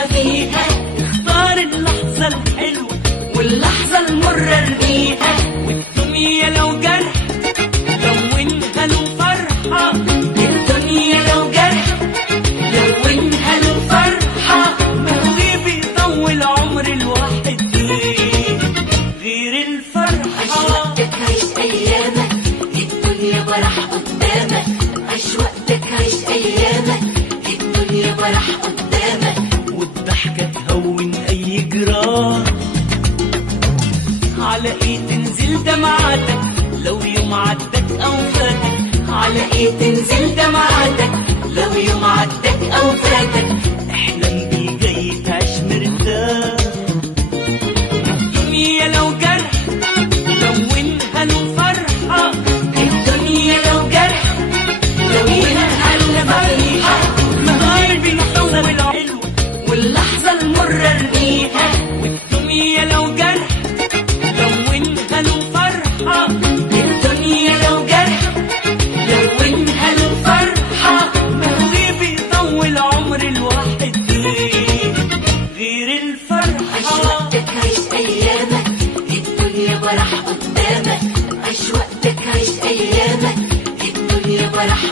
ما فيها، اختار اللحظة الحلوة واللحظة المرة ارميها، والدنيا لو جرح لونها له فرحة، الدنيا لو جرح لونها له فرحة، ما هو بيطول عمر الواحد غير الفرحة. عيش وقتك عيش أيامك، الدنيا فرح قدامك، عيش وقتك عيش أيامك، الدنيا فرح قدامك، والضحكة تهون أي جراح. على إيه تنزل دمعاتك لو يوم عدك أو فاتك، على إيه تنزل دمعاتك لو يوم عدك أو فاتك، احلم بالجاي تعيش مرتاح. الدنيا لو جرح لونها له فرحة، الدنيا لو جرح لونها له فرحة، نهار بالحزن الحلو واللحظة المرة ارميها، والدنيا لو جرح لونها له فرحة، الدنيا لو جرح لونها له فرحة، ما هو بيطول عمر الواحد غير الفرحة. عيش وقتك عيش أيامك، الدنيا فرح قدامك، عيش وقتك عيش أيامك، الدنيا فرح